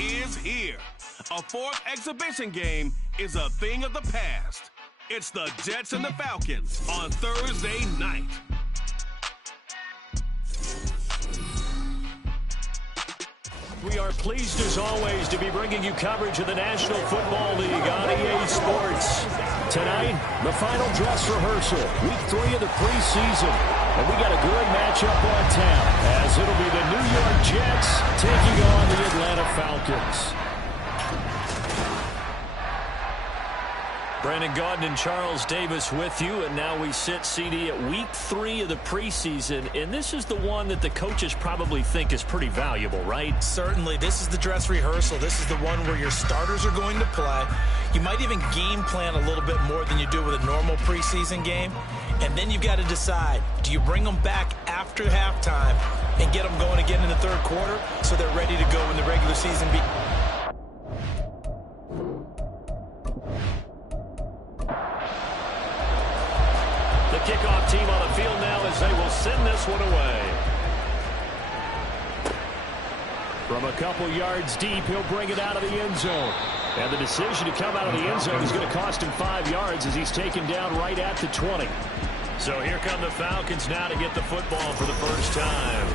is here. A fourth exhibition game is a thing of the past. It's the Jets and the Falcons on Thursday night. We are pleased as always to be bringing you coverage of the National Football League on EA Sports. Tonight, the final dress rehearsal, week 3 of the preseason. And we got a good matchup on tap, as it'll be the New York Jets taking on the Atlanta Falcons. Brandon Gaudin and Charles Davis with you, and now we sit, CD, at week 3 of the preseason, and this is the one that the coaches probably think is pretty valuable, right? Certainly. This is the dress rehearsal. This is the one where your starters are going to play. You might even game plan a little bit more than you do with a normal preseason game, and then you've got to decide, do you bring them back after halftime and get them going again in the third quarter so they're ready to go when the regular season begins? The kickoff team on the field now as they will send this one away. From a couple yards deep, he'll bring it out of the end zone. And the decision to come out of the end zone is going to cost him 5 yards as he's taken down right at the 20. So here come the Falcons now to get the football for the first time.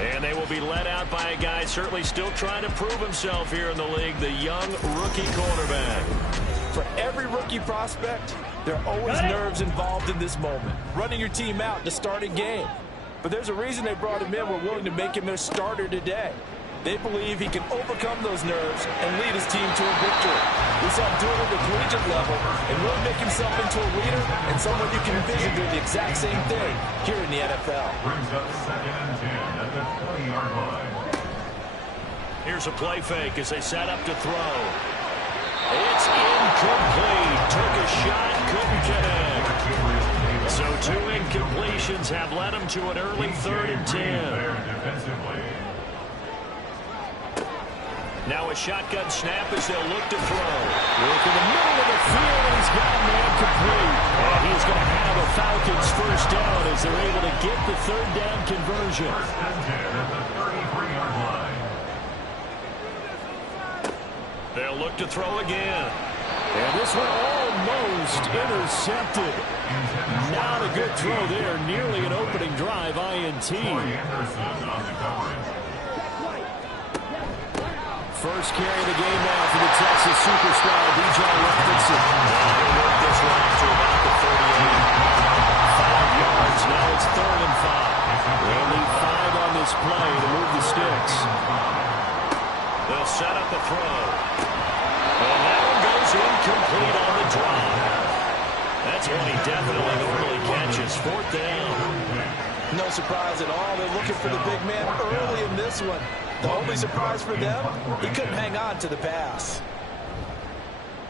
And they will be led out by a guy certainly still trying to prove himself here in the league, the young rookie quarterback. For every rookie prospect, there are always nerves involved in this moment. Running your team out to start a game. But there's a reason they brought him in. We're willing to make him their starter today. They believe he can overcome those nerves and lead his team to a victory. We saw him do it at the collegiate level and really make himself into a leader and someone you can envision doing the exact same thing here in the NFL. Brings up 2nd and 10 at the 20-yard line. Here's a play fake as they set up to throw. It's incomplete. Took a shot, couldn't connect. So 2 incompletions have led him to an early 3rd and 10. Now a shotgun snap as they'll look to throw. Look in the middle of the field, and he's got a man complete. And he's going to have a Falcons first down as they're able to get the 3rd down conversion. 1st and 10 at the 33-yard line. They'll look to throw again. And this one almost intercepted. Not a good throw there. Nearly an opening drive, INT. First carry of the game now for the Texas superstar, B.J. Robinson. He'll work this one out to about the 38. 5 yards. Now it's 3rd and 5. They'll need 5 on this play to move the sticks. They'll set up a throw. And that one goes incomplete on the drive. That's one he definitely normally catches. 4th down. No surprise at all. They're looking for the big man early in this one. The only surprise for them, he couldn't hang on to the pass.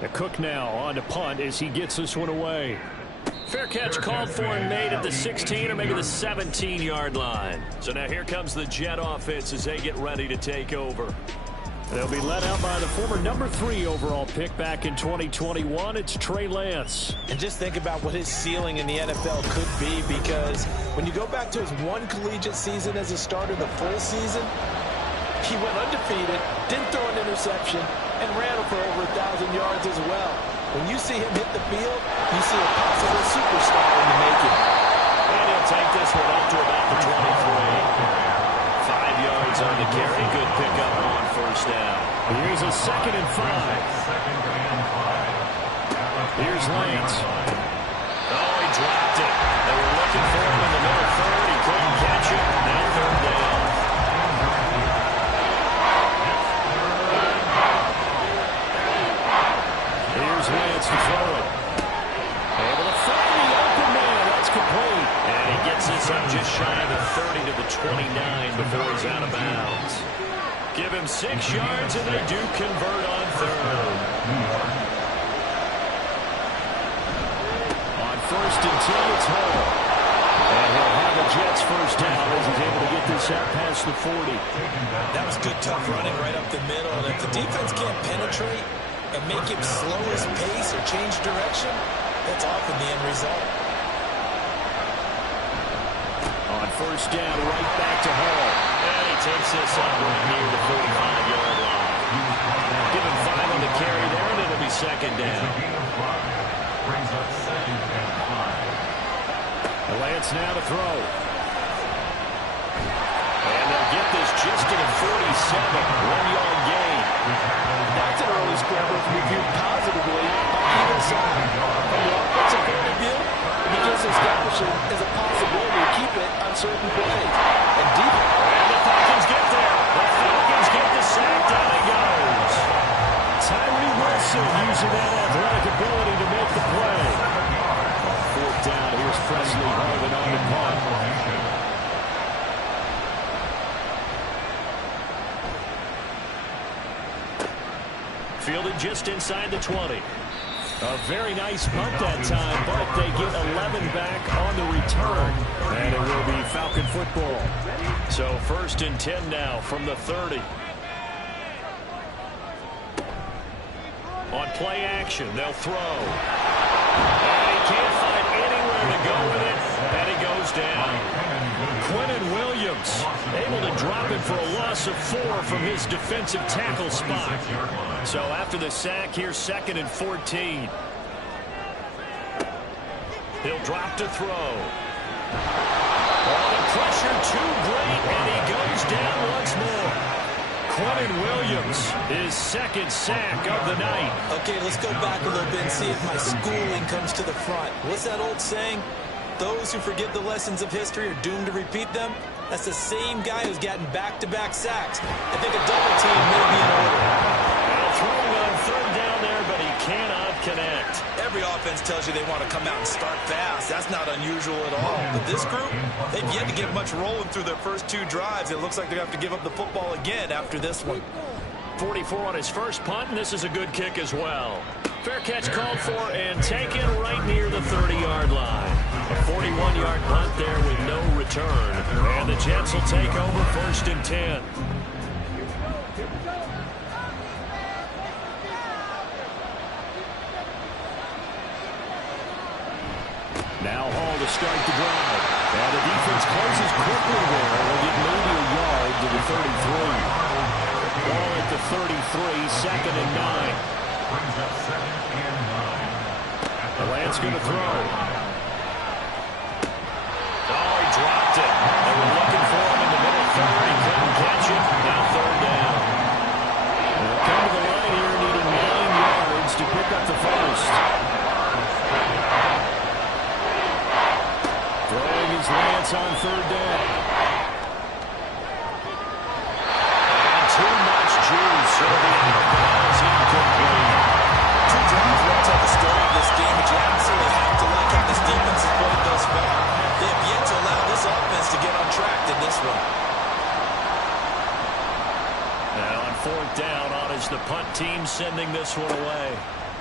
The Cook now on to punt as he gets this one away. Fair catch called for and made at the 16 or maybe the 17-yard line. So now here comes the Jet offense as they get ready to take over. They'll be led out by the former number 3 overall pick back in 2021. It's Trey Lance. And just think about what his ceiling in the NFL could be, because when you go back to his 1 collegiate season as a starter, the full season, he went undefeated, didn't throw an interception, and ran for over 1,000 yards as well. When you see him hit the field, you see a possible superstar in the making. And he'll take this one up to about the 23. 5 yards on the carry. Good pickup on first down. Here's a 2nd and 5. Here's Lance. Oh, he dropped it. They were looking for him in the middle 3rd. He couldn't catch it. Now 3rd down. Here's Lance to throw it. Able to find the open man. That's complete. And he gets this up just shy of the 30 to the 29 before he's out of bounds. Give him 6 yards, and they do convert on 3rd. On 1st and 10, it's Hall. And he'll have the Jets first down as he's able to get this out past the 40. That was good, tough running right up the middle. And if the defense can't penetrate and make him slow his pace or change direction, that's often the end result. On 1st down, right back to Hall. And he takes this up right near the 45-yard line. Jets now to throw. And they'll get this just to the 47, 1-yard gain. That's an early scramble to be viewed positively by either side. From the offensive point of view, it just establishing as a possibility to keep it on certain plays. And deep. And the Falcons get there. The Falcons get the sack. Down he goes. Tyree Wilson using that athletic ability to make the play. Fourth down. Here's Presley Harvin on the punt. Fielded just inside the 20. A very nice punt that time, but they get 11 back on the return. And it will be Falcon football. So 1st and 10 now from the 30. On play action, they'll throw. And he can't find anywhere to go with it, and he goes down. Quinnen Williams able to drop it for a loss of 4 from his defensive tackle spot. So after the sack, here's 2nd and 14. He'll drop to throw. Oh, the pressure too great, and he goes down once more. Quinnen Williams, his 2nd sack of the night. Okay, let's go back a little bit and see if my schooling comes to the front. What's that old saying? Those who forget the lessons of history are doomed to repeat them. That's the same guy who's gotten back-to-back sacks. I think a double team may be in order. Now throwing on 3rd down there, but he cannot connect. Every offense tells you they want to come out and start fast. That's not unusual at all. But this group, they've yet to get much rolling through their first 2 drives. It looks like they're going to have to give up the football again after this one. 44 on his first punt, and this is a good kick as well. Fair catch called for and taken right near the 30-yard line. A 41-yard punt there with no return. And the Jets will take over 1st and 10. Now Hall to start the drive. And the defense closes quickly there. They'll get maybe a yard to the 33. Ball at the 33, 2nd and 9. The Lance going to throw. Oh, he dropped it. They were looking for him in the middle third. He couldn't catch it. Now 3rd down. They'll come to the line here, needing 9 yards to pick up the first. Throwing his Lance on 3rd down. And too much juice. So the ball is incomplete. 2 drives won't tell the story of this game, but you absolutely have to like how this defense has played thus far. They have yet to allow this offense to get on track in this one. Now on 4th down, on is the punt team sending this one away.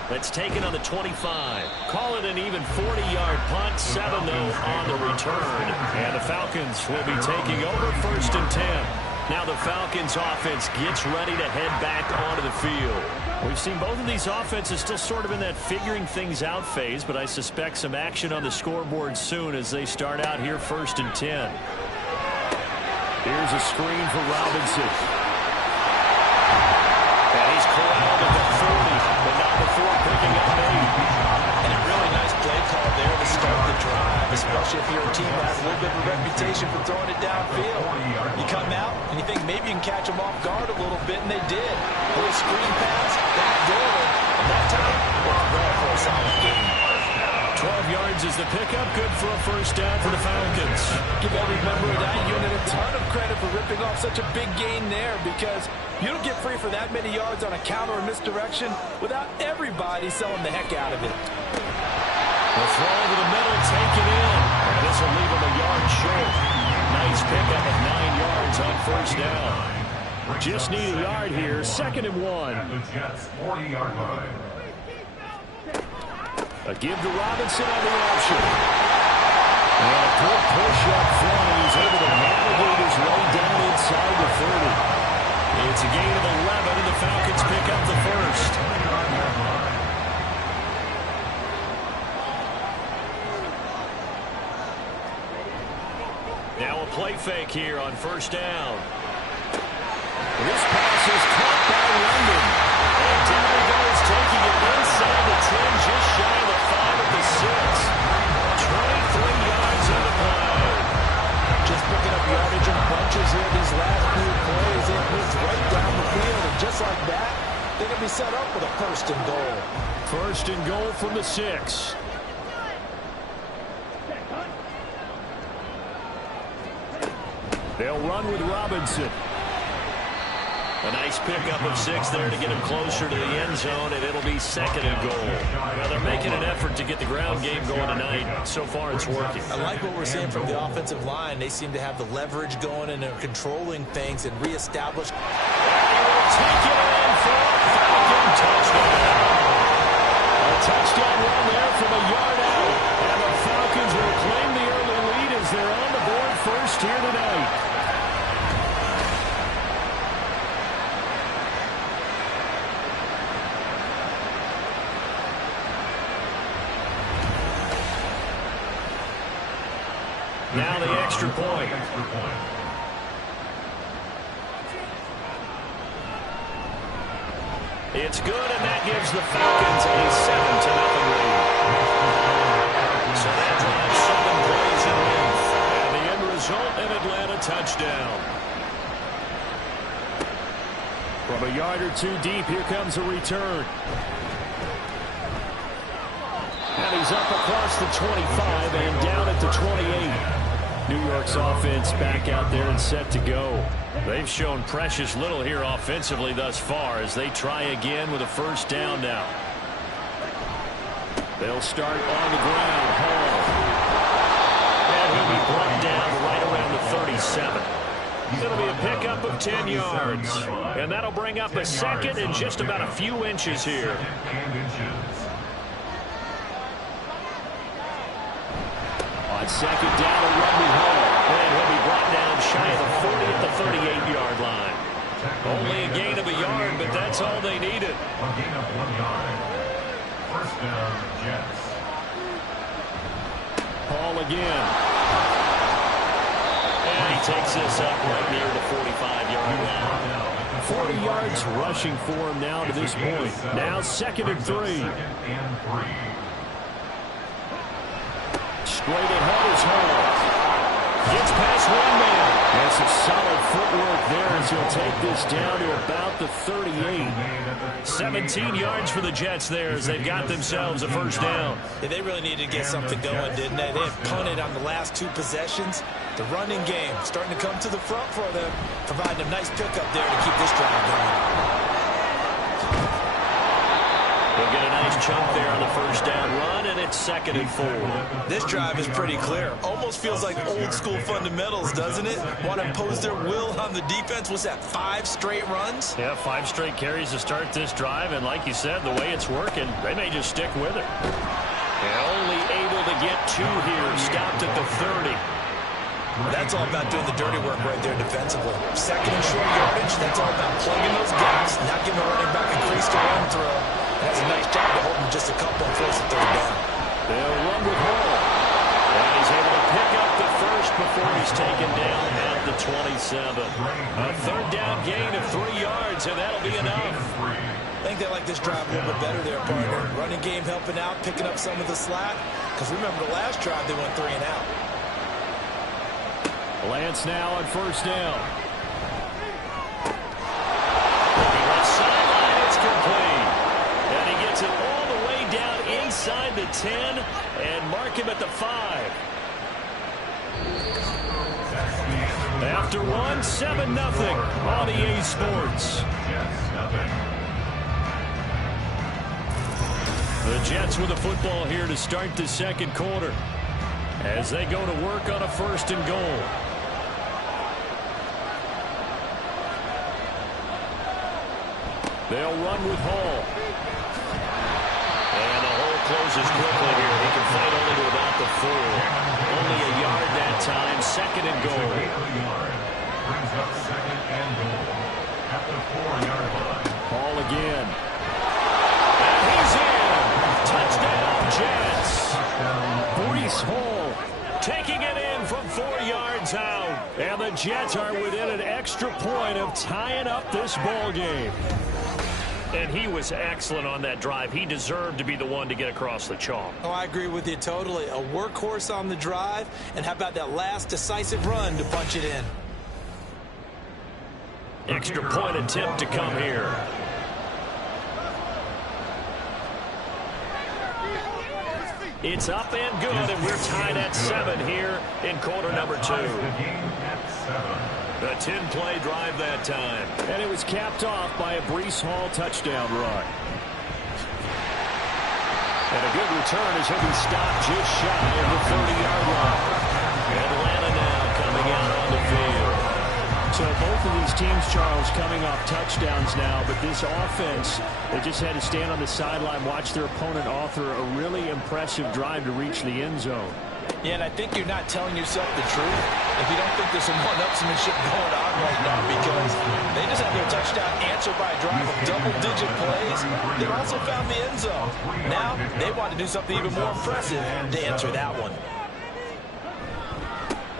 That's taken on the 25. Call it an even 40-yard punt, 7-0 on the return. And the Falcons will be taking over 1st and 10. Now the Falcons offense gets ready to head back onto the field. We've seen both of these offenses still sort of in that figuring things out phase, but I suspect some action on the scoreboard soon as they start out here 1st and 10. Here's a screen for Robinson. And he's corralled at the 40, but not before picking up 8. And a really nice play call there to start the drive, especially if you're a team that has a little bit of a reputation for throwing it downfield. You come out and you think maybe you can catch them off guard a little bit, and they did. A little screen pass, back door, and that time, well, for a solid game. 12 yards is the pickup, good for a 1st down for the Falcons. Give every member of that unit a ton of credit for ripping off such a big gain there, because you don't get free for that many yards on a counter or misdirection without everybody selling the heck out of it. The throw to the middle, taken in. And this will leave him a yard short. Nice pickup of 9 yards on 1st down. Just need a yard here, 2nd and 1. The Jets 40-yard line. A give to Robinson on the option. And a good push up front. He's able to navigate his way down inside the 30. It's a gain of 11, and the Falcons pick up the first. Now a play fake here on 1st down. This pass is caught by London. And down he goes, taking it inside the 10, just shy of the 5 at the 6. 23 yards on the play. be set up with a first and goal. First and goal from the 6. They'll run with Robinson. A nice pickup of 6 there to get him closer to the end zone, and it'll be second and goal. Well, they're making an effort to get the ground game going tonight. So far, it's working. I like what we're seeing from the offensive line. They seem to have the leverage going, and they're controlling things and reestablish. Take it in for a Falcon touchdown. A touchdown run there from a yard out. And the Falcons will claim the early lead as they're on the board first here tonight. Now the extra point. It's good, and that gives the Falcons a 7-0 lead. So that drives 7 plays in length. And the end result, an Atlanta touchdown. From a yard or two deep, here comes a return. And he's up across the 25 and down at the 28. New York's offense back out there and set to go. They've shown precious little here offensively thus far as they try again with a first down now. They'll start on the ground. Hall. And he'll be brought down right around the 37. It'll be a pickup of 10 yards. And that'll bring up a second and just about a few inches here. On second down, a run with Hall. And he'll be brought down shy of the 40 at the 38-yard line. Only a gain of a yard, but that's all they needed. A gain of 1 yard. First down, Jets. Hall again. And he takes this up right near the 45-yard line. 40 yards rushing for him now to this point. Now second and 3. Straight ahead is Hall. Gets past one man. That's some solid footwork there as he'll take this down to about the 38. 17 yards for the Jets there as they've got themselves a first down. Yeah, they really needed to get something going, didn't they? They have punted on the last 2 possessions. The running game starting to come to the front for them, providing a nice pickup there to keep this drive going. They'll get a nice chunk there on the first down run, and it's second and 4. This drive is pretty clear. Almost feels like old school fundamentals, doesn't it? Want to impose their will on the defense. What's that, 5 straight runs? Yeah, 5 straight carries to start this drive, and like you said, the way it's working, they may just stick with it. They're only able to get 2 here, stopped at the 30. That's all about doing the dirty work right there defensively. Second and short yardage, that's all about plugging those gaps, not giving a running back a crease to run through. That's a nice job to hold him just a couple and force a third down. They'll run with Hall. And he's able to pick up the first before he's taken down at the 27. A third down gain of 3 yards, and that'll be enough. I think they like this drive a little bit better there, partner. Running game helping out, picking up some of the slack. Because remember, the last drive they went 3 and out. Lance now on first down. Left sideline, it's complete. And he gets it all the way down inside the 10 and mark him at the 5. After one, 7-0 on EA Sports. The Jets with the football here to start the second quarter as they go to work on a first and goal. They'll run with Hall. And the hole closes quickly here. He can fight only to about the 4. Only a yard that time. Second and goal. Brings up second and goal at the 4-yard line. Hall again. And he's in. Touchdown, Jets. Breece Hall Taking it in from 4 yards out. And the Jets are within an extra point of tying up this ball game. And he was excellent on that drive. He deserved to be the one to get across the chalk. Oh, I agree with you totally. A workhorse on the drive. And how about that last decisive run to punch it in? Extra point attempt to come here. It's up and good, and we're tied at 7 here in quarter number 2. A 10-play drive that time. And it was capped off by a Breece Hall touchdown run. And a good return as he'll be stopped just shy of the 30-yard line. Atlanta now coming out on the field. So both of these teams, Charles, coming off touchdowns now, but this offense, they just had to stand on the sideline, watch their opponent author a really impressive drive to reach the end zone. Yeah, and I think you're not telling yourself the truth if you don't think there's some one-upsmanship going on right now, because they just had their touchdown answered by a drive of double-digit plays that also found the end zone. Now they want to do something even more impressive to answer that one.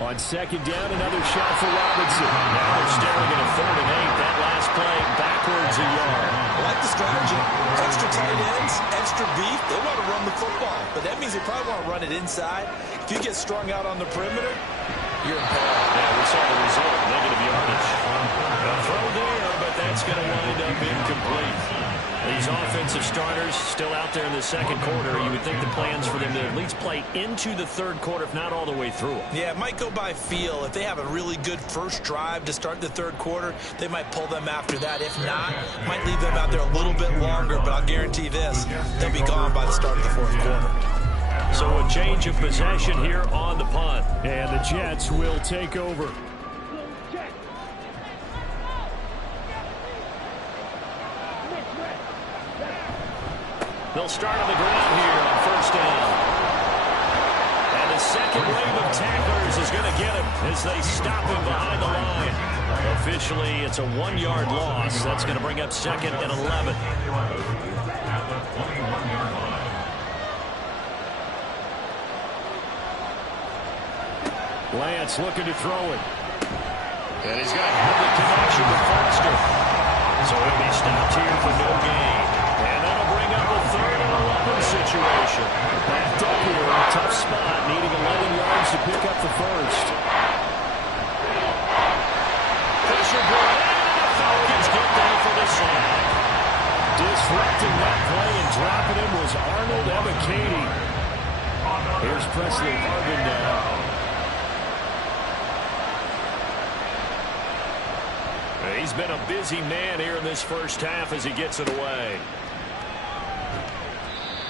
On second down, another shot for Robinson. Now they're staring at a 3rd and 8. That last play backwards a yard. I like the strategy. Extra tight ends, extra beef. They want to run the football, but that means they probably want to run it inside. If you get strung out on the perimeter, you're in peril. Yeah, we saw the result. Negative yardage. A throw there, but that's going to wind up incomplete. These offensive starters still out there in the second quarter. You would think the plans for them to at least play into the third quarter, if not all the way through it. Yeah, it might go by feel. If they have a really good first drive to start the third quarter, they might pull them after that. If not, might leave them out there a little bit longer, but I'll guarantee this, they'll be gone by the start of the fourth quarter. So a change of possession here on the punt. And the Jets will take over. They'll start on the ground here on first down. And the second wave of tacklers is going to get him as they stop him behind the line. Officially, it's a 1-yard loss. That's going to bring up 2nd and 11. Lance looking to throw it. And he's going to have the connection with Foster. So he'll be stopped here for no gain. And that'll bring up a 3rd and 11 situation. Backed up here in a tough spot, needing 11 yards to pick up the first. Pressure brought in, and the Falcons get there for the sack. Disrupting that play and dropping him was Arnold Ebiketie. Here's Presley Harvin now. He's been a busy man here in this first half as he gets it away.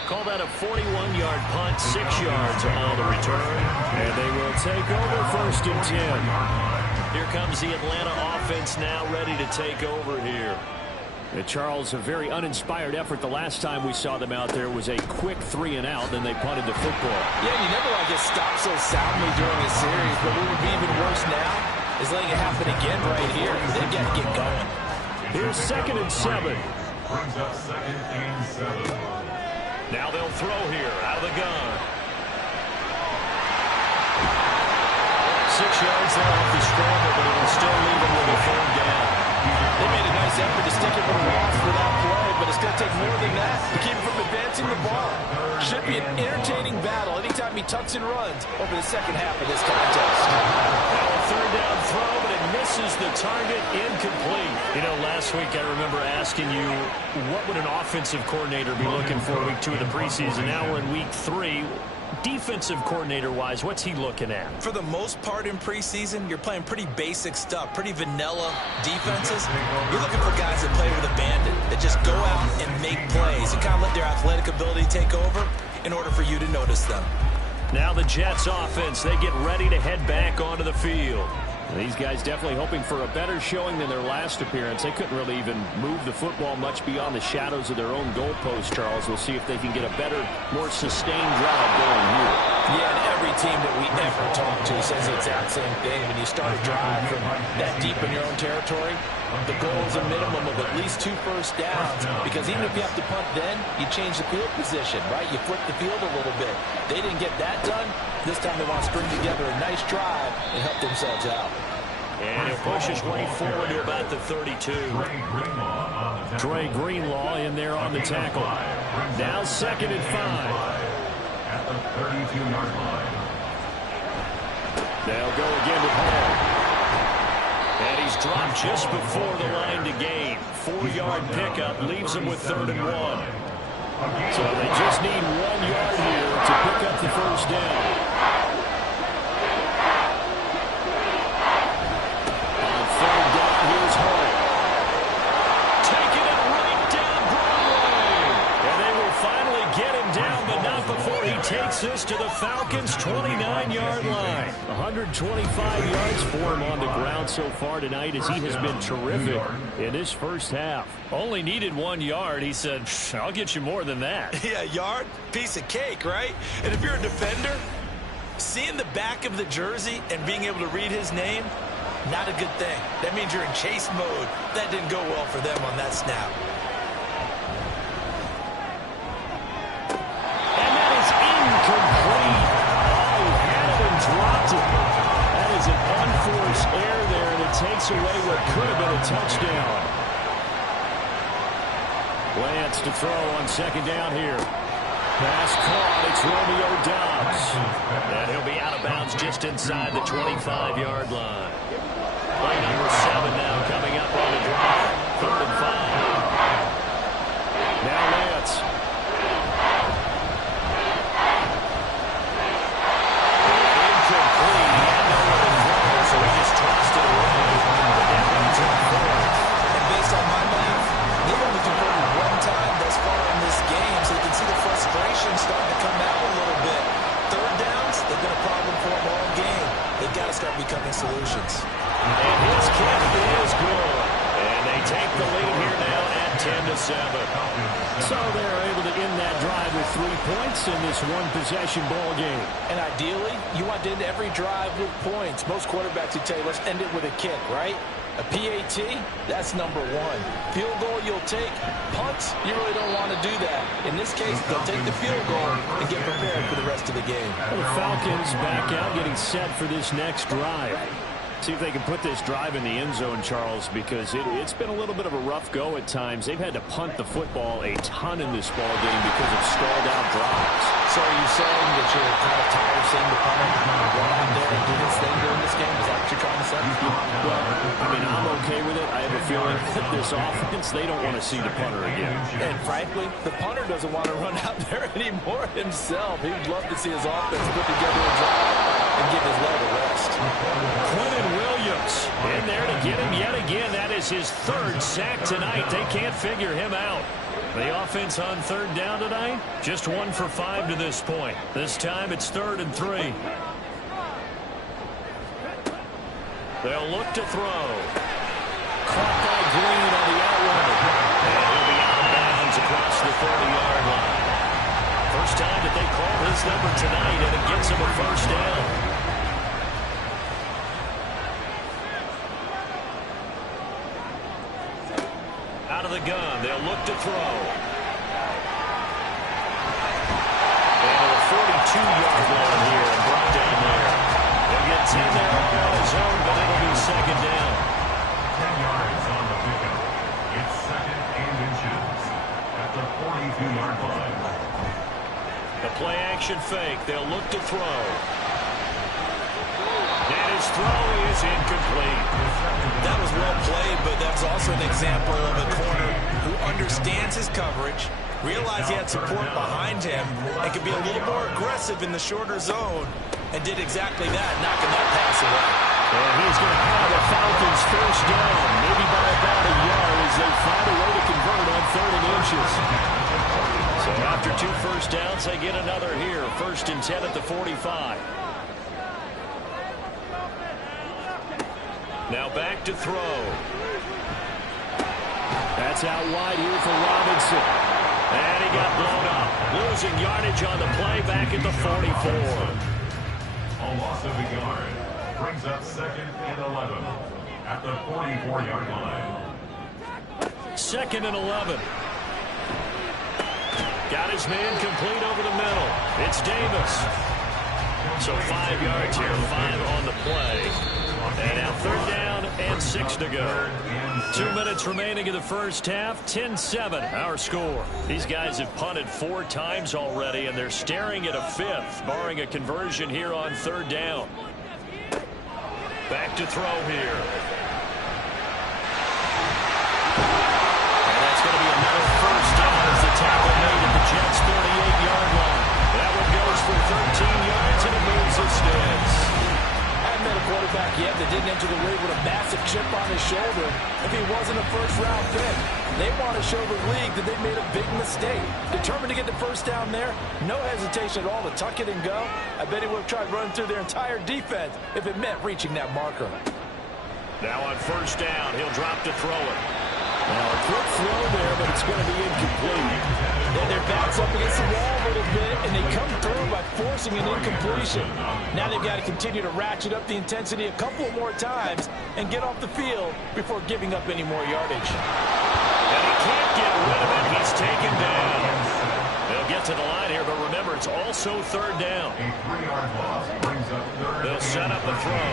Call that a 41-yard punt, 6 yards on the return. And they will take over 1st and 10. Here comes the Atlanta offense now ready to take over here. Charles, a very uninspired effort. The last time we saw them out there was a quick 3 and out, then they punted the football. Yeah, you never like get stopped so soundly during a series, but what would be even worse now is letting it happen again right here. They've got to get going. Here's 2nd and 7. Brings up 2nd and 7. Now they'll throw here out of the gun. 6 yards there off the scramble, but it'll still leave them with a 3rd down. They made a nice effort to stick it with a loss for that play, but it's going to take more than that to keep him from advancing the ball. Should be an entertaining battle anytime he tucks and runs over the second half of this contest. Now a 3rd down throw, but it misses the target, incomplete. You know, last week I remember asking you, what would an offensive coordinator be looking for week 2 of the preseason? Now we're in week 3. Defensive coordinator-wise, what's he looking at? For the most part in preseason, you're playing pretty basic stuff, pretty vanilla defenses. You're looking for guys that play with abandon, that just go out and make plays and kind of let their athletic ability take over in order for you to notice them. Now the Jets offense, they get ready to head back onto the field. These guys definitely hoping for a better showing than their last appearance. They couldn't really even move the football much beyond the shadows of their own goalpost, Charles. We'll see if they can get a better, more sustained drive going here. Yeah, and every team that we ever talk to says the exact same thing. When you start a drive from that deep in your own territory, the goal is a minimum of at least 2 first downs, because even if you have to punt then, you change the field position, right? You flip the field a little bit. They didn't get that done. This time they want to string together a nice drive and help themselves out. And he'll push his way forward to about the 32. Dre Greenlaw in there on the tackle. Now 2nd and 5. At the 32-yard line. They'll go again with Hall. And he's dropped just before the line to gain. 4-yard pickup leaves him with 3rd and 1. So they just need 1 yard here to pick up the first down. On third down, here's Hart. Taking it right down Broadway. And they will finally get him down, but not before he takes this to the Falcons' 29-yard line. 125 yards for him on the ground so far tonight as he has been terrific in this first half. Only needed 1 yard. He said, I'll get you more than that. Yeah, yard, piece of cake, right? And if you're a defender, seeing the back of the jersey and being able to read his name, not a good thing. That means you're in chase mode. That didn't go well for them on that snap. And that is incomplete. Oh, he had it and dropped it. That is an unforced error there, and it takes away what could have been a touchdown. Lance to throw on second down here. Pass caught. It's Romeo Doubs. And he'll be out of bounds just inside the 25-yard line. Play number 7 now coming up on the drive. 3rd and 5. Now Lance. Incomplete. He had nowhere to throw, so he just tossed it away. But that runs up 4th. And based on my math, they've only converted 1 time thus far in this game, so you can see the frustration starting to come out a little bit. 3rd downs, they've been a problem for them all game. They've got to start becoming solutions. And his kick is good. And they take the lead here now at 10-7. So they're able to end that drive with 3 points in this one-possession ball game. And ideally, you want to end every drive with points. Most quarterbacks would tell you, let's end it with a kick, right? A PAT, that's number 1. Field goal you'll take. Punts, you really don't want to do that. In this case, they'll take the field goal and get prepared for the rest of the game. The Falcons back out getting set for this next drive. See if they can put this drive in the end zone, Charles, because it's been a little bit of a rough go at times. They've had to punt the football a ton in this ball game because of stalled out drives. So are you saying that you're kind of tired of seeing the punter run out there and do his thing during this game? Is that what you're trying to say? Well, I mean, I'm okay with it. I have a feeling that this offense, they don't want to see the punter again. And frankly, the punter doesn't want to run out there anymore himself. He'd love to see his offense put together a drive and give his leg a rest. Quentin Williams in there to get him yet again. That is his 3rd sack tonight. They can't figure him out. The offense on 3rd down tonight, just 1 for 5 to this point. This time it's 3rd and 3. They'll look to throw. Caught by Green on the outrunner. And he'll be out of bounds across the 30-yard line. First time that they call his number tonight, and it gets him a first down. Out of the gun, they'll look to throw. And a 42-yard line here and brought down there. They'll get 10 there on his own, but it'll be 2nd down. 10 yards on the pickup. It's 2nd and inches at the 42-yard line. The play-action fake. They'll look to throw. And his throw is incomplete. That was well played, but that's also an example of a corner who understands his coverage, realized he had support behind him, and could be a little more aggressive in the shorter zone, and did exactly that, knocking that pass away. And he's going to have the Falcons first down, maybe by about a yard, as they find a way to convert on 3rd and inches. So after 2 first downs, they get another here. 1st and 10 at the 45. Now back to throw. That's out wide here for Robinson. And he got blown up. Losing yardage on the play back at the 44. A loss of a yard brings up 2nd and 11 at the 44-yard line. 2nd and 11. Got his man complete over the middle. It's Davis. So 5 yards here, 5 on the play. And now 3rd down and 6 to go. 2 minutes remaining in the first half. 10-7 our score. These guys have punted 4 times already, and they're staring at a 5th, barring a conversion here on 3rd down. Back to throw here. And that's going to be another first down as the tackle made at the quarterback yet that didn't enter the league with a massive chip on his shoulder if he wasn't a first-round pick. They want to show the league that they made a big mistake. Determined to get the first down there, no hesitation at all to tuck it and go. I bet he would have tried running through their entire defense if it meant reaching that marker. Now on first down, he'll drop to throw it. Now a quick throw there, but it's going to be incomplete. And their backs up against the wall a little bit, and they come through by forcing an incompletion. Now they've got to continue to ratchet up the intensity a couple more times and get off the field before giving up any more yardage. And he can't get rid of it. He's taken down. They'll get to the line here, but remember, it's also third down. A 3-yard loss brings up third. They'll set up a throw.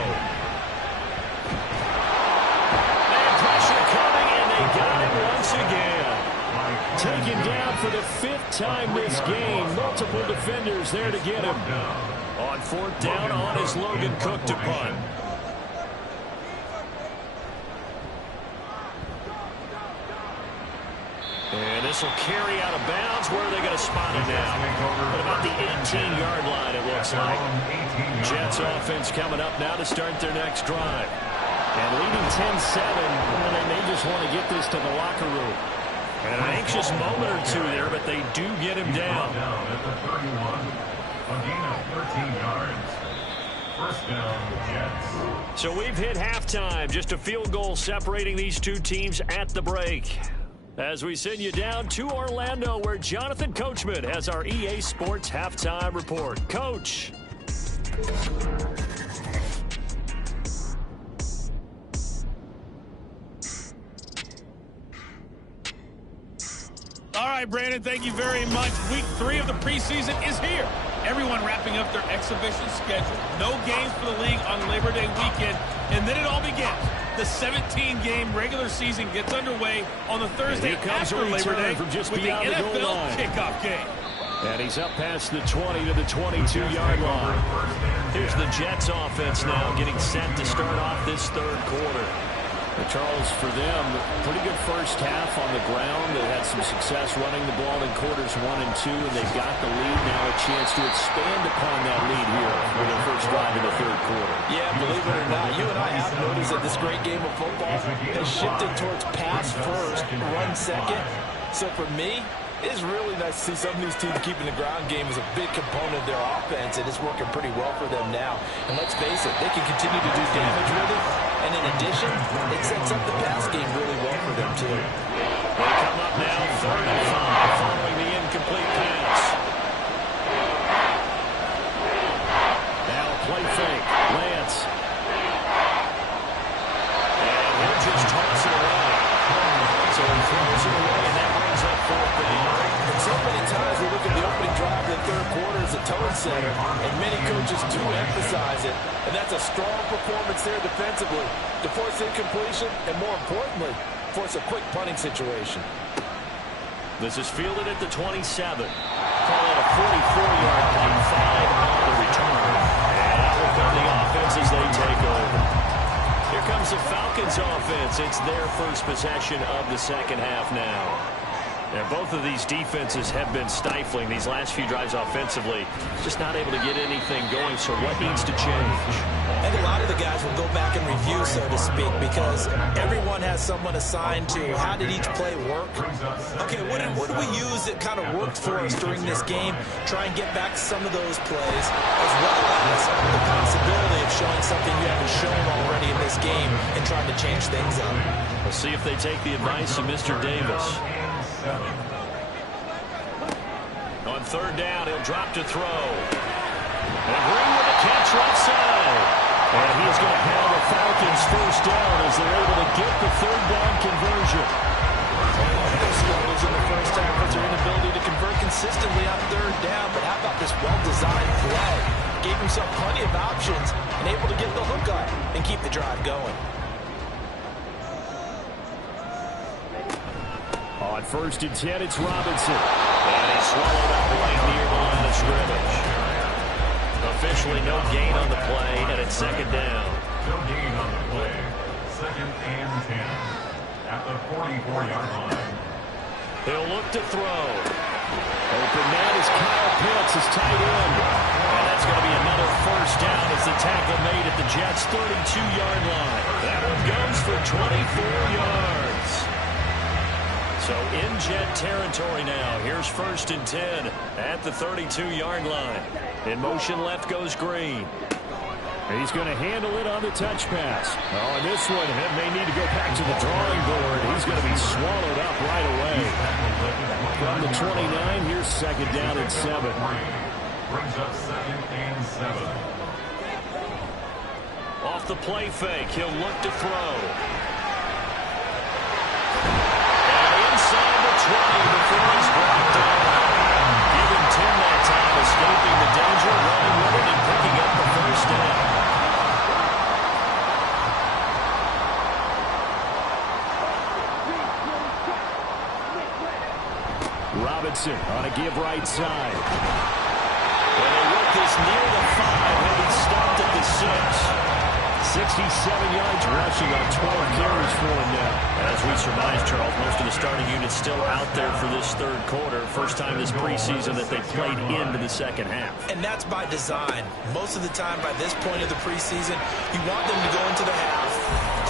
And pressure coming, and they got it once again. Taken down for the 5th time this game. Multiple defenders there to get him. On fourth down, on is Logan Cook to punt. And this will carry out of bounds. Where are they going to spot it now? At about the 18-yard line, it looks like. Jets offense coming up now to start their next drive. And leading 10-7, and they may just want to get this to the locker room. And an anxious moment or two there, but they do get him down. At the 31, a gain of 13 yards. First down, Jets. So we've hit halftime. Just a field goal separating these two teams at the break. As we send you down to Orlando, where Jonathan Coachman has our EA Sports halftime report. Coach. All right, Brandon, thank you very much. Week 3 of the preseason is here. Everyone wrapping up their exhibition schedule. No games for the league on Labor Day weekend. And then it all begins. The 17-game regular season gets underway on the Thursday after Labor Day from just with the beyond the goal NFL line. kickoff game. And he's up past the 20 to the 22-yard line. Here's the Jets offense now getting set to start off this third quarter. Charles, for them, pretty good first half on the ground. They had some success running the ball in quarters 1 and 2, and they've got the lead now, a chance to expand upon that lead here for their first drive in the third quarter. Yeah, believe it or not, you and I have noticed that this great game of football has shifted towards pass first, run second. So for me, it's really nice to see some of these teams keeping the ground game as a big component of their offense, and it's working pretty well for them now. And let's face it, they can continue to do damage with it. And in addition, it sets up the pass game really well for them, too. They come up now, 3rd and 5, following the incomplete pass. Now play fake. Lance. And he'll just toss it away. So he throws it away, and that brings up 4th down. And so many times we look at the opening drive of the third quarter as a tone setter, and many coaches do emphasize it. And that's a strong performance there defensively to force incompletion and, more importantly, force a quick punting situation. This is fielded at the 27. Call it a 44-yard punt, 5 on the return. And out will come the offense as they take over. Here comes the Falcons offense. It's their first possession of the second half now. And both of these defenses have been stifling these last few drives offensively. Just not able to get anything going, so what needs to change? I think a lot of the guys will go back and review, so to speak, because everyone has someone assigned to how did each play work. Okay, what did we use that kind of worked for us during this game? Try and get back some of those plays, as well as the possibility of showing something you haven't shown already in this game and trying to change things up. We'll see if they take the advice of Mr. Davis. On 3rd down, he'll drop to throw. And Green with a catch left side. And he's going to have the Falcons first down as they're able to get the 3rd down conversion. Their struggles in the first half was their inability to convert consistently on 3rd down, but how about this well-designed play? Gave himself plenty of options and able to get the hook up and keep the drive going. On 1st and 10, it's Robinson. And he's swallowed up right near the line of scrimmage. Officially no gain on the play, and it's 2nd down. No gain on the play. 2nd and 10. At the 44-yard line. He'll look to throw. Open man is Kyle Pitts, his tight end. And that That's going to be another first down as the tackle made at the Jets' 32-yard line. That one goes for 24 yards. So in Jet territory now. Here's 1st and 10 at the 32-yard line. In motion left goes Green. He's going to handle it on the touch pass. Oh, and this one may need to go back to the drawing board. He's going to be swallowed up right away. From the 29, here's 2nd down and 7. Brings up 2nd and 7. Off the play fake, he'll look to throw. And inside the 20 before he's brought down. Giving Tim that time, escaping the danger, running with it, and picking up the first down. Robinson on a give right side. And they work this near the 5. He'll be stopped at the 6. 67 yards rushing on 12 carries for him now. As we surmise, Charles, most of the starting unit's still out there for this 3rd quarter. First time this preseason that they played into the 2nd half. And that's by design. Most of the time by this point of the preseason, you want them to go into the half,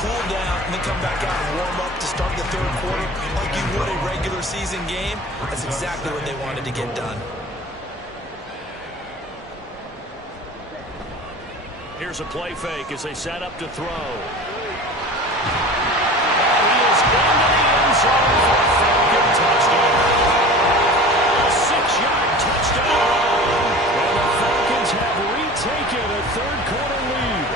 cool down, and then come back out and warm up to start the 3rd quarter like you would a regular season game. That's exactly what they wanted to get done. Here's a play fake as they set up to throw. He is into the end zone for a Falcon touchdown. A 6-yard touchdown run. And the Falcons have retaken a 3rd quarter lead.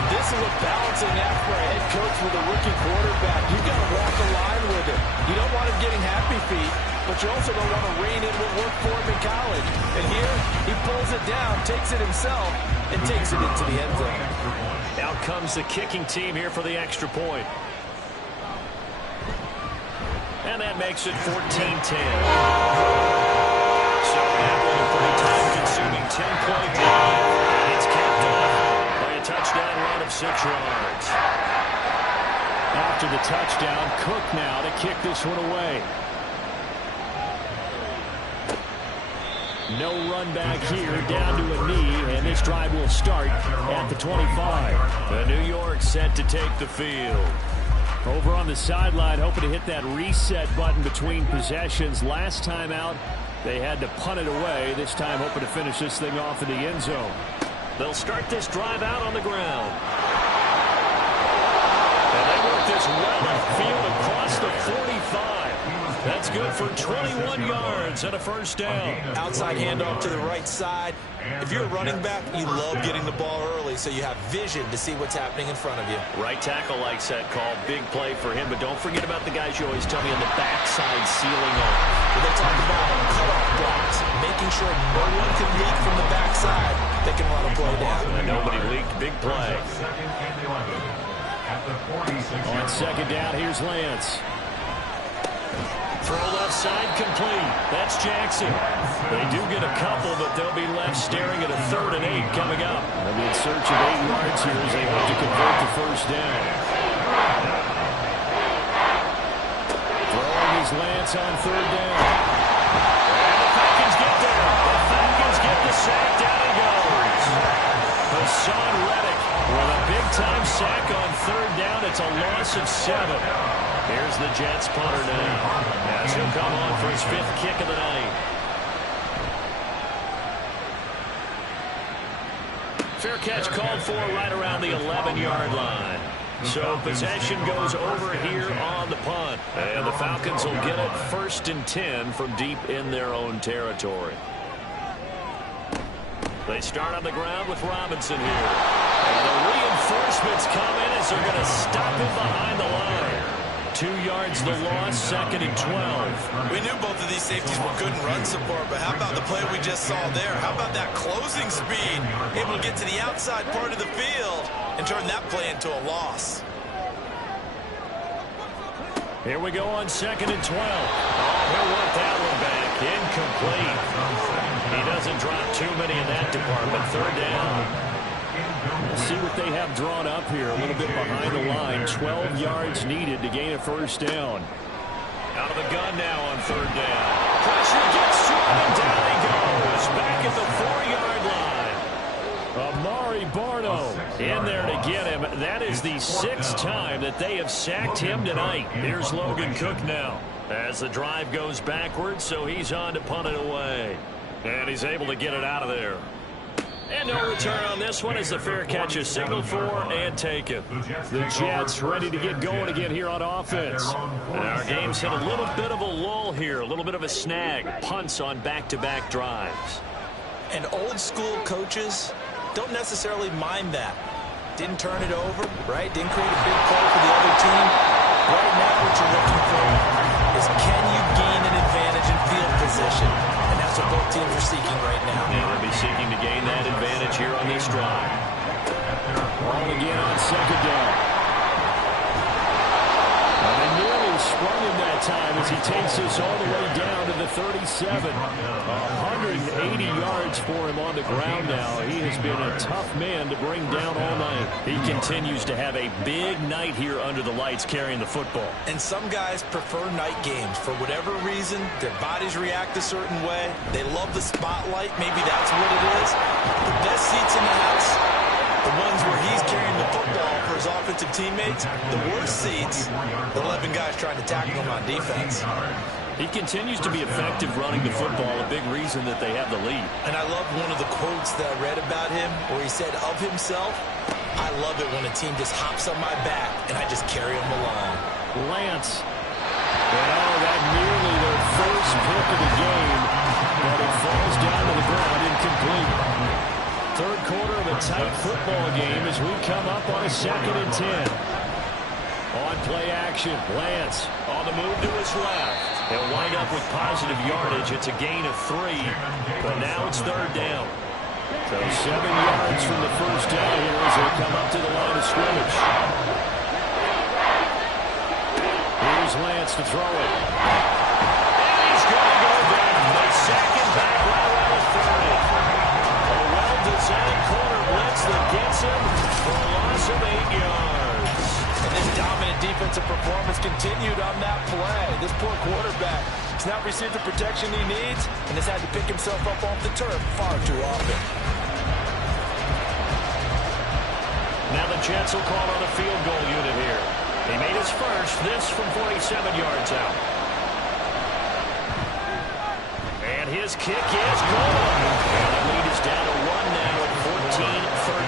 And this is a balancing act for a head coach with a rookie quarterback. You've got to walk the line with it. You don't want him getting happy feet, but you also don't want to rein in what worked for him in college. And here, he pulls it down, takes it himself, and takes it into the end zone. Out comes the kicking team here for the extra point. And that makes it 14-10. So that was a pretty time-consuming 10-play drive. It's capped off by a touchdown run of 6 yards. After the touchdown, Cook now to kick this one away. No run back here, down to a knee, and this drive will start at the 25. The New York set to take the field. Over on the sideline, hoping to hit that reset button between possessions. Last time out, they had to punt it away. This time, hoping to finish this thing off in the end zone. They'll start this drive out on the ground. And they work this well upfield across the 45. That's good for 21 yards and a first down. Outside handoff to the right side. If you're a running back, you love getting the ball early so you have vision to see what's happening in front of you. Right tackle likes that call. Big play for him, but don't forget about the guys you always tell me on the backside sealing up. When they talk about cutoff blocks, making sure no one can leak from the backside, they can run a play down. And nobody leaked. Big play. 2nd and 11. At the 46-yard On 2nd down, here's Lance. Throw left side complete. That's Jackson. They do get a couple, but they'll be left staring at a 3rd and 8 coming up. They'll be in search of 8 yards here as they hope to convert the first down. Throwing his Lance on 3rd down. And the Falcons get there. The Falcons get the sack. Down he goes. Hassan Reddick with a big-time sack on 3rd down. It's a loss of 7. Here's the Jets punter now, as he'll come on for his 5th kick of the night. Fair catch called for right around the 11-yard line. So possession goes over here on the punt. And the Falcons will get it 1st and 10 from deep in their own territory. They start on the ground with Robinson here. And the reinforcements come in as they're going to stop him behind the line. 2 yards the loss, 2nd and 12. We knew both of these safeties were good in run support, but how about the play we just saw there? How about that closing speed? Able to get to the outside part of the field and turn that play into a loss. Here we go on 2nd and 12. Oh, he'll want that one back. Incomplete. He doesn't drop too many in that department. 3rd down. See what they have drawn up here. A little bit behind the line. 12 yards needed to gain a first down. Out of the gun now on 3rd down. Pressure gets to him, and down he goes. Back at the 4-yard Amari Barno in there to get him. That is the 6th time that they have sacked him tonight. Here's Logan Cook now as the drive goes backwards, so he's on to punt it away. And he's able to get it out of there. And no return on this one as the fair catch is signaled for and taken. The Jets ready to get going again here on offense. And our game's hit a little bit of a lull here, a little bit of a snag. Punts on back-to-back drives. And old school coaches don't necessarily mind that. Didn't turn it over, right? Didn't create a big play for the other team. Right now what you're looking for is can you gain an advantage in field position? And that's what both teams are seeking right now. Yeah, they'll be seeking to gain that advantage here on this drive. Ball again on second down. And they nearly sprung him that time as he takes us all the way down to the 37. 180 yards for him on the ground now. He has been a tough man to bring down all night. He continues to have a big night here under the lights carrying the football. And some guys prefer night games. For whatever reason, their bodies react a certain way. They love the spotlight. Maybe that's what it is. The best seats in the house, the ones where he's carrying the football for his offensive teammates. The worst seats, the 11 guys trying to tackle him on defense. He continues to be effective running the football, a big reason that they have the lead. And I love one of the quotes that I read about him where he said of himself, I love it when a team just hops on my back and I just carry them along. Lance. Oh, that nearly their first pick of the game, but it falls down to the ground incomplete. Third quarter of a tight football game as we come up on a 2nd and 10. On play action, Lance on the move to his left. He'll wind up with positive yardage. It's a gain of 3, but now it's 3rd down. So 7 yards from the first down here as they come up to the line of scrimmage. Here's Lance to throw it. And he's going to go down. They sack him back right around the 30. A well-designed corner blitz that gets him for a loss of 8 yards. And this dominant defensive performance continued on that play. This poor quarterback has not received the protection he needs and has had to pick himself up off the turf far too often. Now the Jets will call on a field goal unit here. He made his first, this from 47 yards out. And his kick is good. And the lead is down to 1 now at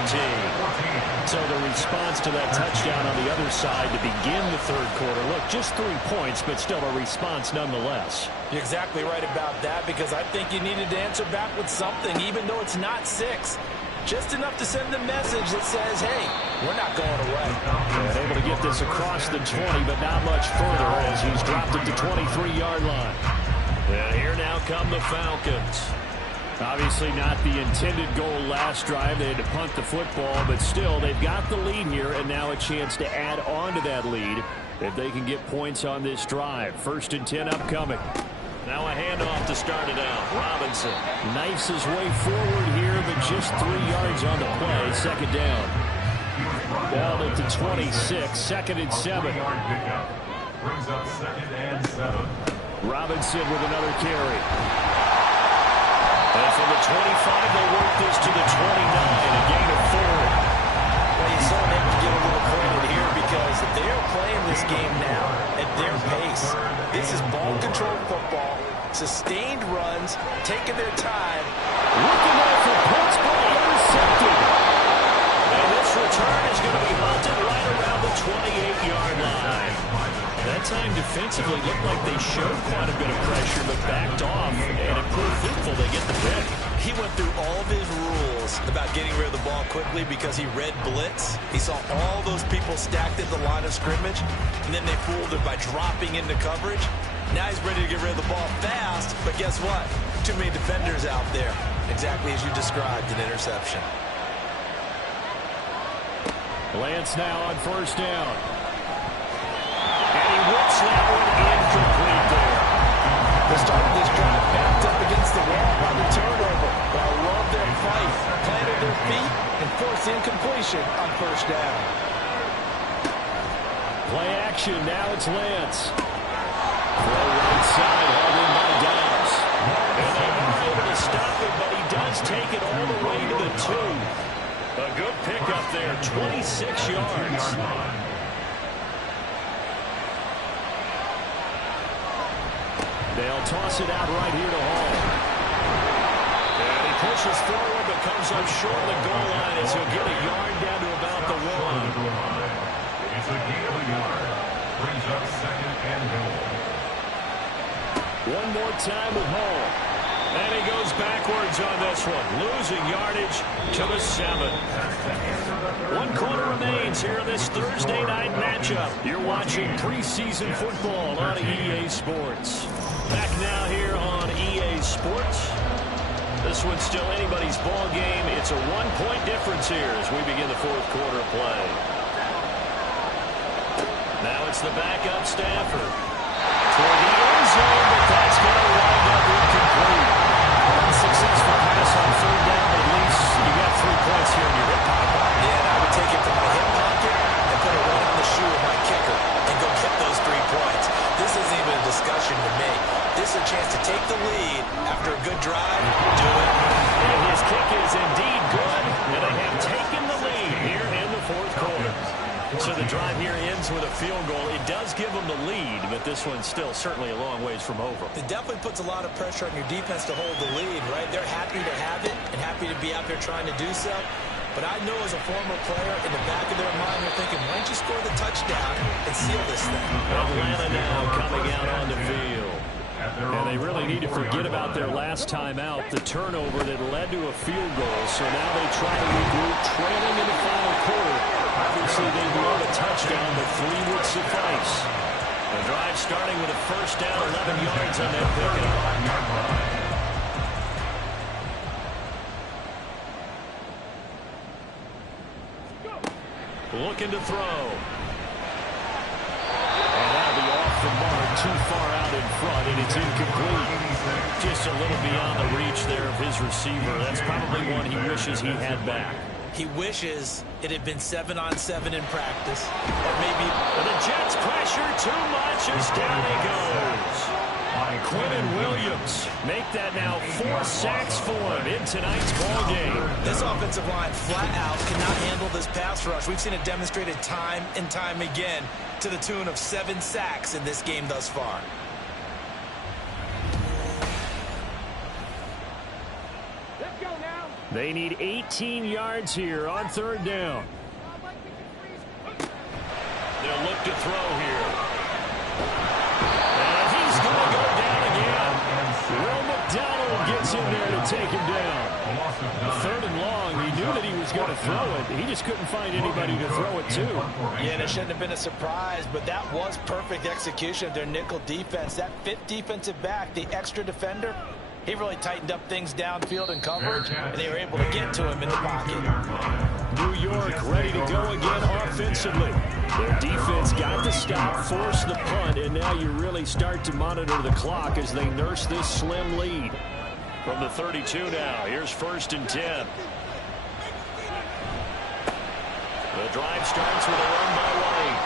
14-13. So the response to that touchdown on the other side to begin the third quarter. Look, just 3 points, but still a response nonetheless. You're exactly right about that because I think you needed to answer back with something, even though it's not 6. Just enough to send the message that says, hey, we're not going away. And able to get this across the 20, but not much further as he's dropped it to 23-yard line. And here now come the Falcons. Obviously not the intended goal last drive. They had to punt the football, but still they've got the lead here and now a chance to add on to that lead if they can get points on this drive. 1st and 10 upcoming. Now a handoff to start it out. Robinson knifes his way forward here, but just 3 yards on the play. 2nd down. Ball at the 26. 2nd and 7. Brings up 2nd and 7. Robinson with another carry. And from the 25, they work this to the 29, a gain of 4. Well, you saw them to get a little credit here because they're playing this game now at their pace. This is ball control football, sustained runs, taking their time. Looking out for Pittsburgh, intercepted. And this return is going to be hunted right around the 28-yard line. That time defensively looked like they showed quite a bit of pressure, but backed off, and it proved fruitful. They get the pick. He went through all of his rules about getting rid of the ball quickly because he read blitz. He saw all those people stacked at the line of scrimmage, and then they fooled him by dropping into coverage. Now he's ready to get rid of the ball fast, but guess what? Too many defenders out there. Exactly as you described, an interception. Lance now on 1st down. And he whips that one incomplete there. The start of this drive backed up against the wall by the turnover. But I love their fight. Planted their feet and forced incompletion on 1st down. Play action. Now it's Lance. Throw right side, held in by Dobbs. And they are able to stop it, but he does take it all the way to the 2. 26 yards. They'll toss it out right here to Hall. And he pushes forward but comes up short of the goal line as he'll get a yard down to about the 1. It's a gain of a yard. Brings up second and goal. One more time with Hall. And he goes backwards on this one, losing yardage to the 7. 1 quarter remains here in this Thursday night matchup. You're watching preseason football on EA Sports. Back now here on EA Sports. This one's still anybody's ball game. It's a 1-point difference here as we begin the 4th quarter play. Now it's the backup Stafford. Toward the end zone, but that's going to wind up incomplete. Unsuccessful pass on 3rd down, but at least you got 3 points here in your hip pocket. Yeah, and I would take it from my hip pocket and put it right on the shoe of my kicker and go get those 3 points. This isn't even a discussion to me. This is a chance to take the lead after a good drive. Do it. And his kick is indeed good, and they have taken the lead here in the 4th quarter. So the drive here ends with a field goal. It does give them the lead, but this one's still certainly a long ways from over. It definitely puts a lot of pressure on your defense to hold the lead, right? They're happy to have it and happy to be out there trying to do so. But I know as a former player, in the back of their mind, they're thinking, why don't you score the touchdown and seal this thing? Atlanta now coming out on the field. And they really need to forget about their last time out, the turnover that led to a field goal. So now they try to regroup, trailing in the final quarter. Obviously, they'd love a touchdown, but 3 would suffice. The drive starting with a 1st down, 11 yards on that pickup. Looking to throw. And that'll be off the mark, too far out in front, and it's incomplete. Just a little beyond the reach there of his receiver. That's probably one he wishes he had back. He wishes it had been 7-on-7 in practice. Or maybe the Jets pressure too much as down he goes. Quinton Williams make that now 4 sacks for him in tonight's ball game. This offensive line flat out cannot handle this pass rush. We've seen it demonstrated time and time again to the tune of 7 sacks in this game thus far. Let's go now. They need 18 yards here on 3rd down. They'll look to throw here. And he's going to go down again. Will McDonald gets in there to take him down. 3rd and long. He knew that he was going to throw it. He just couldn't find anybody to throw it to. Yeah, and it shouldn't have been a surprise, but that was perfect execution of their nickel defense. That 5th defensive back, the extra defender, he really tightened up things downfield in coverage, and they were able to get to him in the pocket. New York ready to go again offensively. Their defense got the stop, forced the punt, and now you really start to monitor the clock as they nurse this slim lead. From the 32 now, here's 1st and 10. The drive starts with a run by White.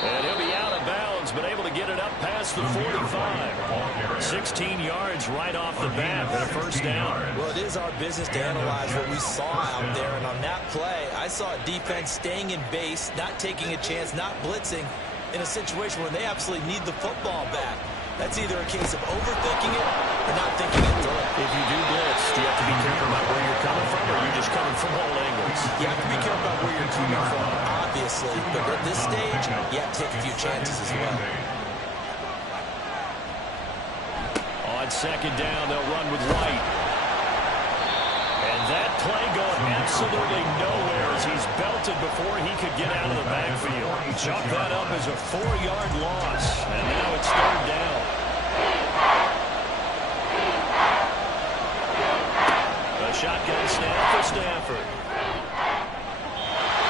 And he'll be out of bounds, but able to get it up past the 45. 16 yards right off the bat and a 1st down. Well, it is our business to analyze what we saw out there, and on that play, I saw a defense staying in base, not taking a chance, not blitzing, in a situation where they absolutely need the football back. That's either a case of overthinking it or not thinking it through. If you do blitz, do you have to be careful about where you're coming from, or are you just coming from all angles? You have to be careful about where you're coming from, obviously, but at this stage, you have to take a few chances as well. On 2nd down, they'll run with White. And that play going absolutely nowhere as he's belted before he could get out of the backfield. Chalk that up as a 4-yard loss, and now it's 3rd down. A shotgun snap for Stafford.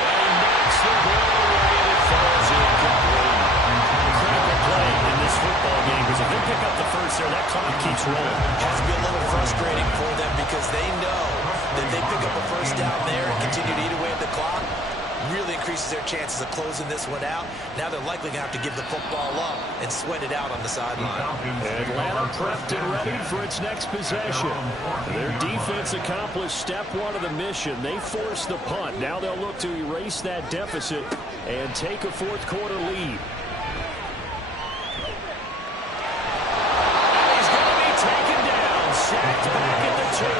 And he knocks the ball away, and it falls incomplete. The critical play in this football game is if they pick up the 1st there, that clock keeps rolling. It has to be a little frustrating for them because they know that they pick up a 1st down there and continue to eat away at the clock. really increases their chances of closing this one out. Now they're likely going to have to give the football up and sweat it out on the sideline. Atlanta prepped and ready for its next possession. Their defense accomplished step one of the mission. They forced the punt. Now they'll look to erase that deficit and take a fourth quarter lead. And he's going to be taken down. Sacked back at the 2.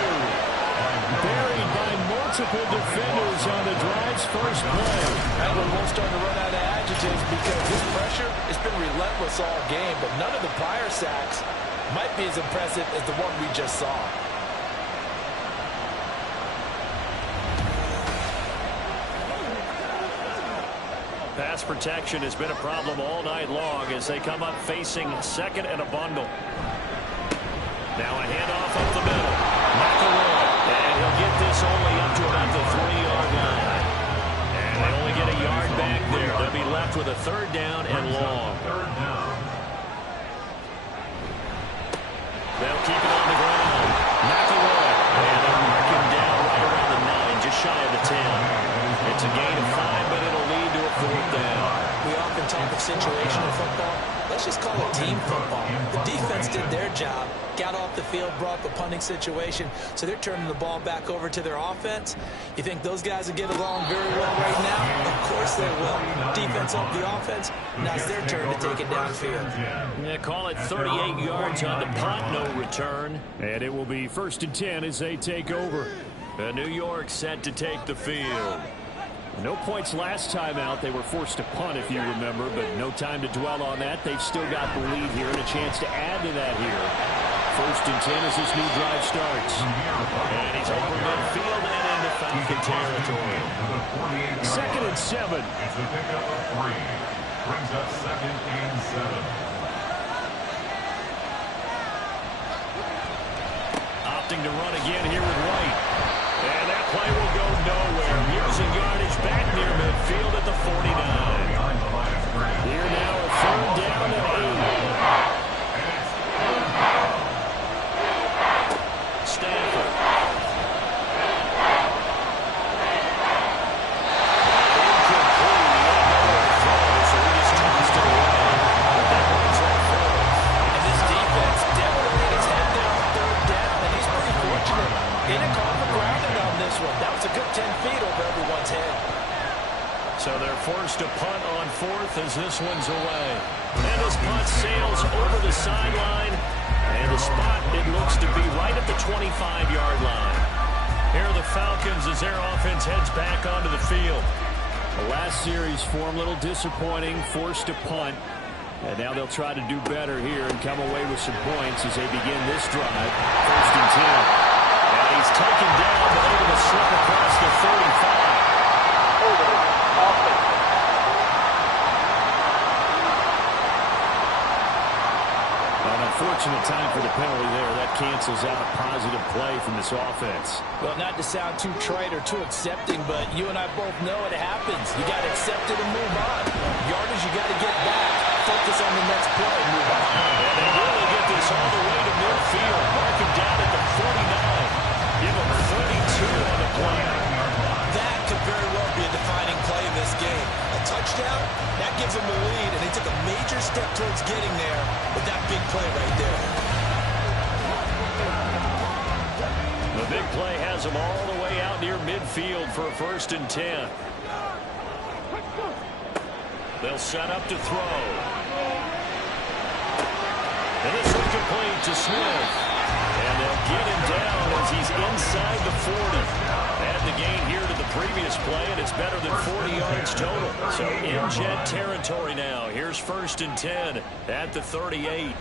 Buried by multiple defenders on the drive's first play. That one won't start to run out of adjectives because this pressure has been relentless all game, but none of the prior sacks might be as impressive as the one we just saw. Pass protection has been a problem all night long as they come up facing second and a bundle. Now a handoff up the middle. McElroy. And he'll get this only up to about the 3-yard line. And they only get a yard back there. They'll be left with a third down and long. They'll keep it on the ground. McElroy. And they'll mark him down right around the 9, just shy of the 10. It's a gain of 5, but it'll lead to a fourth down. We often talk of situational football. Let's just call it team football. The defense did their job, got off the field, brought the punting situation, so they're turning the ball back over to their offense. You think those guys will get along very well right now? Of course they will. Defense up the offense. Now it's their turn to take it downfield. Yeah, call it 38 yards on the punt, no return. And it will be 1st and 10 as they take over. New York set to take the field. No points last time out. They were forced to punt, if you remember, but no time to dwell on that. They've still got the lead here and a chance to add to that here. 1st and 10 as this new drive starts. And he's over midfield and into Falcon territory. 2nd and 7. It's a pickup of 3. Brings up 2nd and 7. Opting to run again here with White. And that play will go nowhere. Losing yardage back near midfield at the 49. Here now a 3rd down and 8. Stafford. Incomplete. So he just tossed it away. And this defense definitely laid his head there on 3rd down, and he's pretty fortunate. He didn't call for grounding on this one. That was a good 10 feet over everyone's head. So they're forced to punt on 4th as this one's away. And this punt sails over the sideline. And the spot, it looks to be right at the 25-yard line. Here are the Falcons as their offense heads back onto the field. The last series form, a little disappointing, forced to punt. And now they'll try to do better here and come away with some points as they begin this drive. 1st and 10. And he's taken down, but able to slip across the 35. An unfortunate time for the penalty there. That cancels out a positive play from this offense. Well, not to sound too trite or too accepting, but you and I both know it happens. You got to accept it and move on. Yardage, you got to get back. Focus on the next play and move on. And they really get this all the way to midfield. Mark him down at the 49. Give him 32 on the play. That could very well be a defining play in this game. A touchdown, that gives them the lead, and they took a major step towards getting there with that big play right there. The big play has them all the way out near midfield for a 1st and 10. They'll set up to throw. And this one complete to Smith. And they'll get him down as he's inside the 40. Add the gain here to the previous play, and it's better than 40 yards total. So in Jet territory now. Here's 1st and 10 at the 38.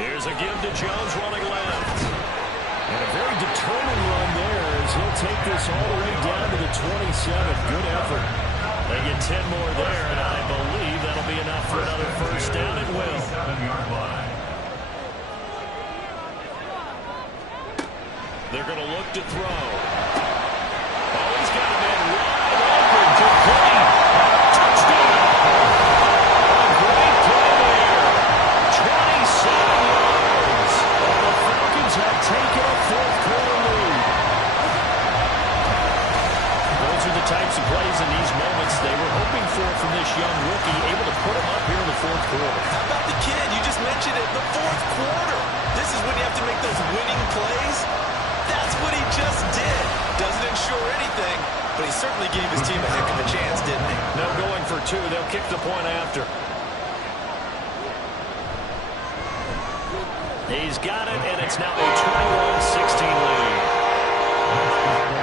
Here's a give to Jones running left. And a very determined run there as he'll take this all the way down to the 27. Good effort. They get 10 more there, and I believe that'll be enough for another 1st down. It will. 7-yard line. They're going to look to throw. Oh, he's got a man wide open. Complete. Touchdown. A great play there. 27 yards. And the Falcons have taken a 4th quarter lead. Those are the types of plays the kid. You just mentioned it. The fourth quarter. This is when you have to make those winning plays. That's what he just did. Doesn't ensure anything, but he certainly gave his team a heck of a chance, didn't he? No going for two. They'll kick the point after. He's got it, and it's now a 21-16 lead.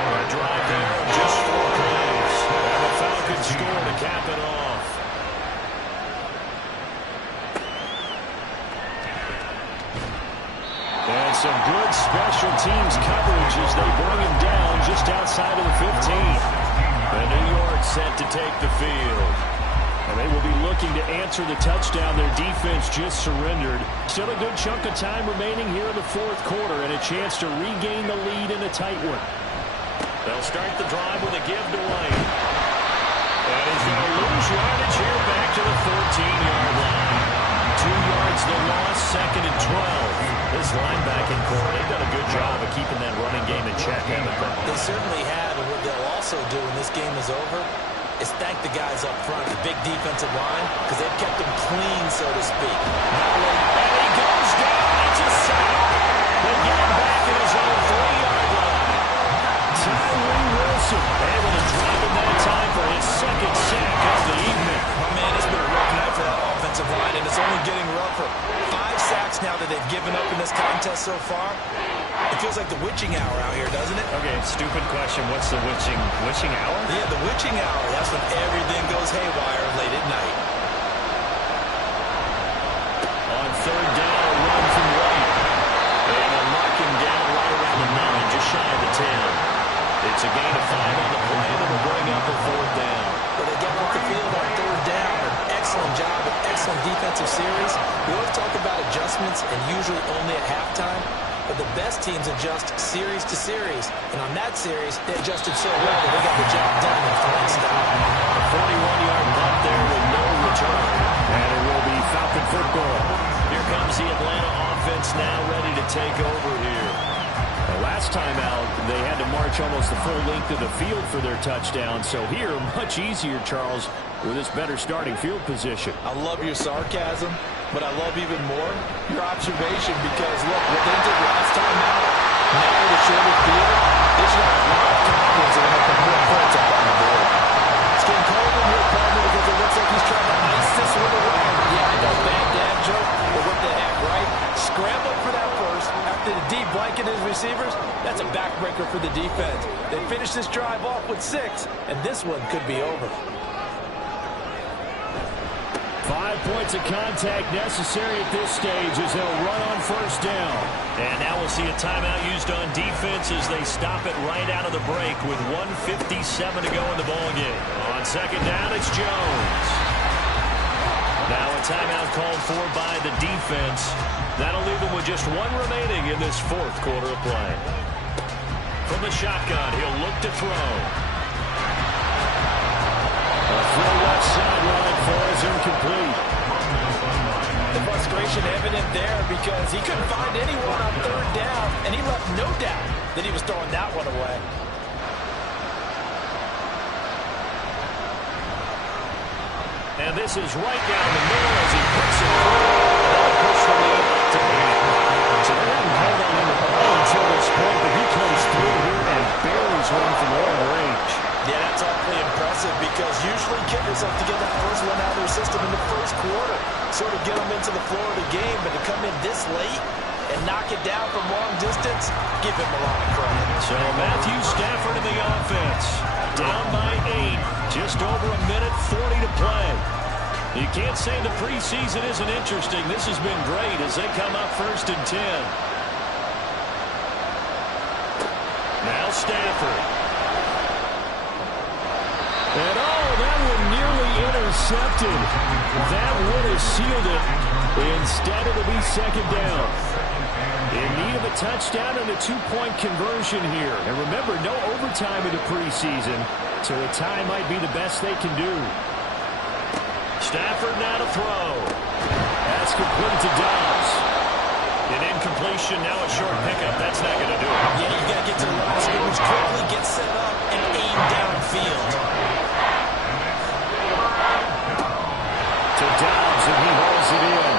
A drive there, just 4 plays. And the Falcons score to cap it off. And some good special teams coverage as they bring him down just outside of the 15. And New York set to take the field. And they will be looking to answer the touchdown their defense just surrendered. Still a good chunk of time remaining here in the fourth quarter and a chance to regain the lead in a tight one. They'll start the drive with a give to White. And he's going to lose yardage here back to the 14-yard line. 2 yards the loss, 2nd and 12. This linebacking core, they've done a good job of keeping that running game in check, haven't they? They certainly have, and what they'll also do when this game is over is thank the guys up front, the big defensive line, because they've kept them clean, so to speak. And he goes down. It's a sack. They get him back in his own 3-yard line. Tyree Wilson able to drop him that time for his 2nd sack of the evening. Oh, man, it's been a rough night for that offensive line, and it's only getting rougher. 5 sacks now that they've given up in this contest so far. It feels like the witching hour out here, doesn't it? Okay, stupid question. What's the witching hour? Yeah, the witching hour. That's when everything goes haywire late at night. On 3rd down, a run from White. And they'll mark him down right around the 9, just shy of the 10. It's a gain of 5 on the play, and it'll bring up a 4th down. But they get off the field on 3rd down. An excellent job, an excellent defensive series. We always talk about adjustments, and usually only at halftime. But the best teams adjust series to series. And on that series, they adjusted so well that they got the job done in fine style. A 41-yard punt there with no return. And it will be Falcon football. Here comes the Atlanta offense now ready to take over here. The last time out, they had to march almost the full length of the field for their touchdown. So here, much easier, Charles, with this better starting field position. I love your sarcasm, but I love even more your observation because, look, what they did last time out, now with a shorter field, they should have a lot of confidence in them to put points up on the board. It's getting cold in here, partner, because it looks like he's trying to ice this one away. Yeah, I know, bad dad joke, but what the heck, right? Scramble for that first. After the deep blanket his receivers, that's a backbreaker for the defense. They finish this drive off with 6, and this one could be over. 5 points of contact necessary at this stage as they'll run on 1st down. And now we'll see a timeout used on defense as they stop it right out of the break with 1:57 to go in the ballgame. On 2nd down, it's Jones. Now a timeout called for by the defense. That'll leave them with just 1 remaining in this 4th quarter of play. From the shotgun, he'll look to throw. A full left sideline falls incomplete. The frustration evident there because he couldn't find anyone on 3rd down, and he left no doubt that he was throwing that one away. And this is right down the middle as he puts it through. Push the lead to 8. So they haven't held on in the ball until this point, but he comes through here and buries one from long range. Yeah, that's awfully impressive because usually kickers have to get that first one out of their system in the 1st quarter, sort of get them into the flow of the game, but to come in this late and knock it down from long distance, give him a lot of credit. So Matthew Stafford in the offense, down by 8, just over 1:40 to play. You can't say the preseason isn't interesting. This has been great as they come up 1st and 10. Now Stafford. And that one nearly intercepted. That would have sealed it. Instead, it'll be 2nd down. In need of a touchdown and a 2-point conversion here. And remember, no overtime in the preseason, so a tie might be the best they can do. Stafford now to throw. That's complete to Dobbs. An incompletion, now a short pickup. That's not going to do it. Yeah, you got to get to the line of scrimmage quickly, get set up, and aim downfield. To Dobbs, and he hauls it in.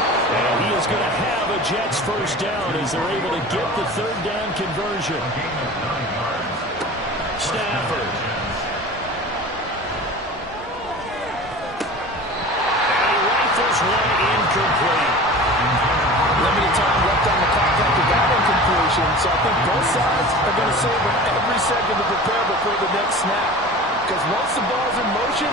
Jets first down as they're able to get the third down conversion. Stafford. And he rifles one incomplete. Limited time left on the clock after that incompletion, so I think both sides are going to savor every second to prepare before the next snap. Because once the ball's in motion,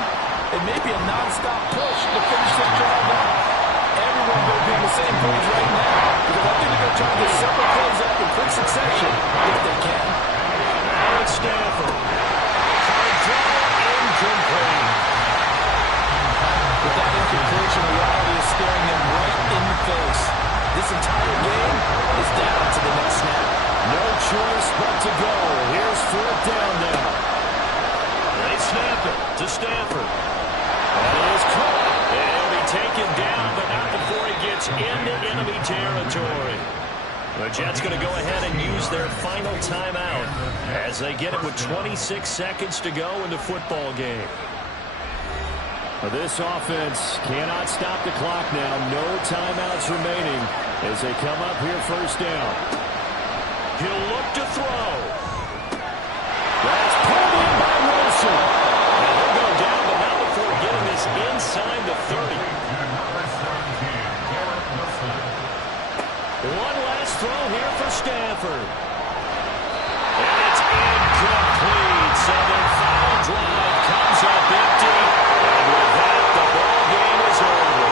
it may be a non-stop push to finish this drive off. Everyone will be on the same page right now, because I think they're going to try to get several plays up in quick succession if they can. Now it's Stafford. Hard throw, incomplete. With that incompletion, reality is staring them right in the face. This entire game is down to the next snap. No choice but to go. Here's fourth down now. They snap it to Stafford. That is caught. And he'll be taken down, but not before he gets into enemy territory. The Jets going to go ahead and use their final timeout as they get it with 26 seconds to go in the football game. This offense cannot stop the clock now. No timeouts remaining as they come up here first down. He'll look to throw. That's pulled in by Wilson. And he'll go down, but not before getting this inside the 30. One last throw here for Stafford. And it's incomplete. So their final drive comes up empty. And with that, the ball game is over.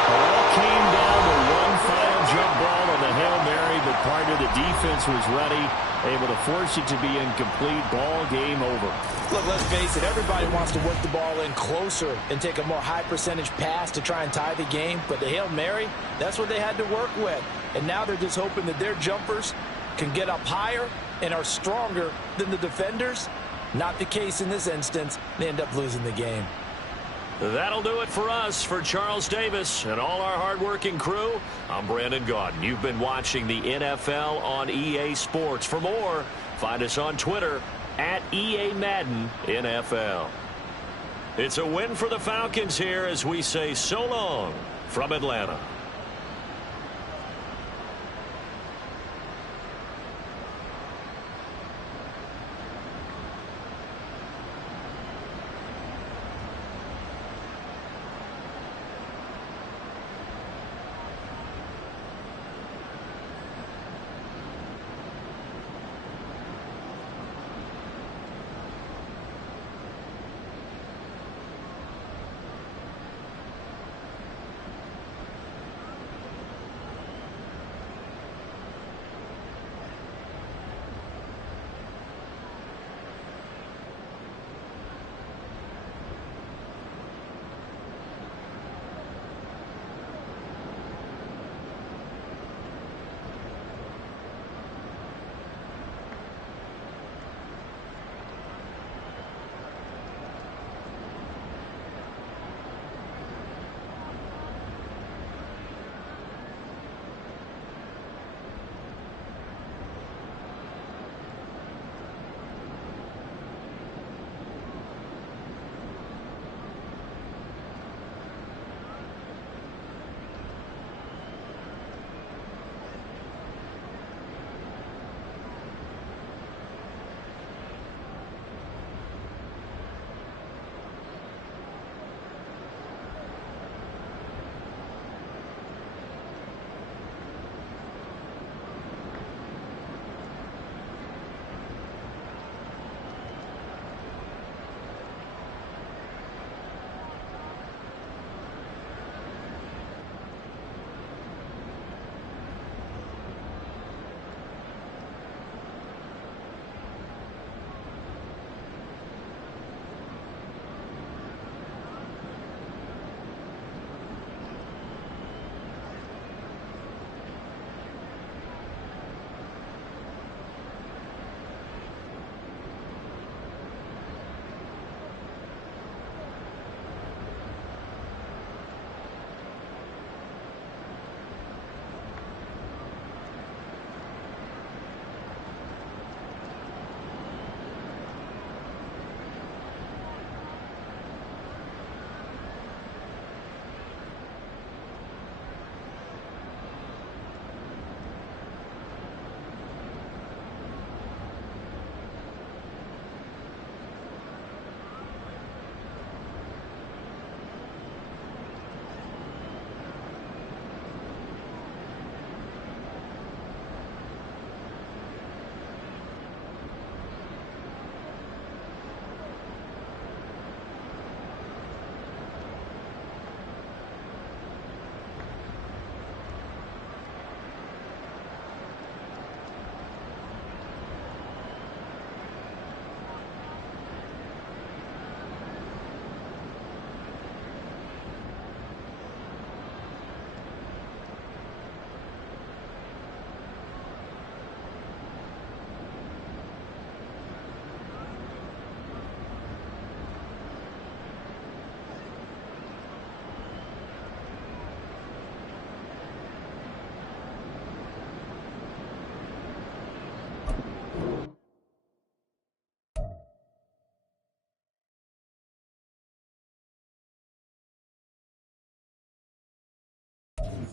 It all came down to one final jump ball on the Hail Mary, but part of the defense was ready, able to force it to be incomplete. Ball game over. Look, let's face it, everybody wants to work the ball in closer and take a more high percentage pass to try and tie the game, but the Hail Mary, that's what they had to work with. And now they're just hoping that their jumpers can get up higher and are stronger than the defenders. Not the case in this instance. They end up losing the game. That'll do it for us. For Charles Davis and all our hardworking crew, I'm Brandon Gaudin. You've been watching the NFL on EA Sports. For more, find us on Twitter at EA Madden NFL. It's a win for the Falcons here as we say so long from Atlanta.